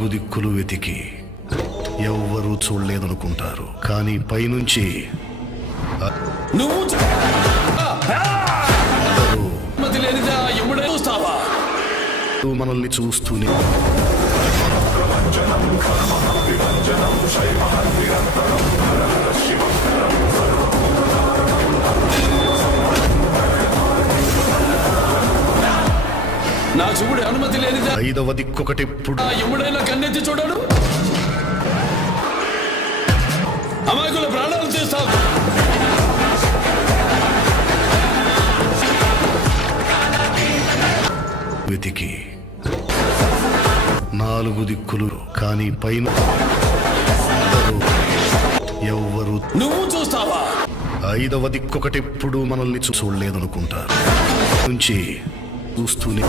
నాలుగు దిక్కులు వెతికి ఎవ్వరూ చూడలేదనుకుంటారు, కానీ పైనుంచి మనల్ని చూస్తూనే నా చూపుడు అనుమతి లేనిదా ఐదవ దిక్కొకటెప్పుడు ఎప్పుడైనా కన్నెత్తి చూడడు. అమాయకుల ప్రాణాలు తీస్తావు. వెతికి నాలుగు దిక్కులు, కానీ పైన ఎవ్వరు నువ్వు చూస్తావా? ఐదవ దిక్కొకటెప్పుడు మనల్ని చూడలేదనుకుంటారు, నుంచి చూస్తూనే